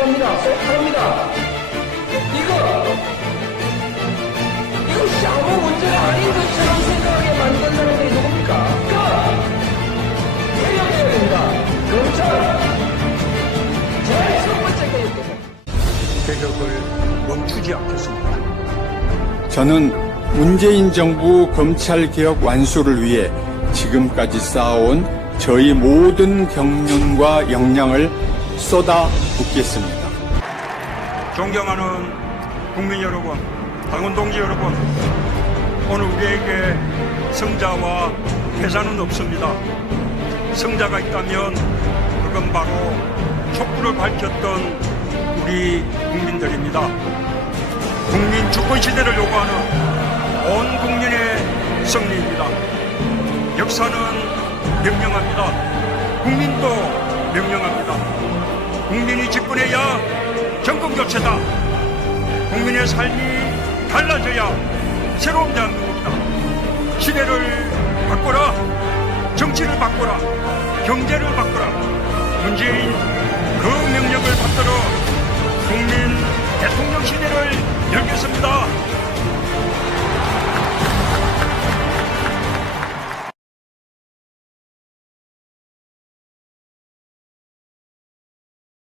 복잡합니다. 속합니다. 이거, 이것이 아무 문제가 아닌 것처럼 생각하게 만든 사람들이 누굽니까? 그, 개혁해야 된다. 검찰, 제일 첫 번째 개혁부터. 개혁을 멈추지 않겠습니다. 저는 문재인 정부 검찰개혁 완수를 위해 지금까지 쌓아온 저희 모든 경륜과 역량을 쏟아 붓겠습니다. 존경하는 국민 여러분, 당원 동지 여러분, 오늘 우리에게 성자와 패자는 없습니다. 성자가 있다면 그건 바로 촛불을 밝혔던 우리 국민들입니다. 국민 주권 시대를 요구하는 온 국민의 승리입니다. 역사는 명령합니다. 국민도 명령합니다. 국민이 집권해야 정권 교체다. 국민의 삶이 달라져야 새로운 대한민국이다. 시대를 바꿔라. 정치를 바꿔라. 경제를 바꿔라. 문재인 그 명령을 받들어 국민 대통령 시대를 열겠습니다.